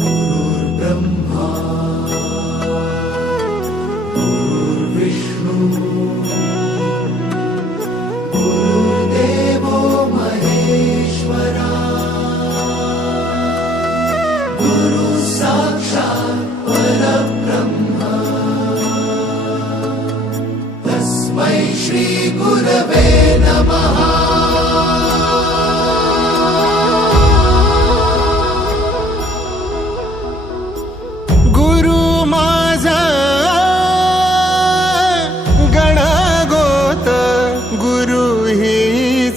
Guru.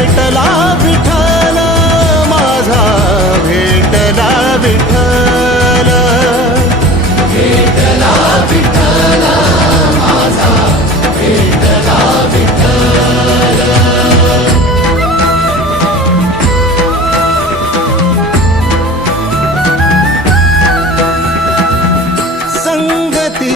திரட்டலா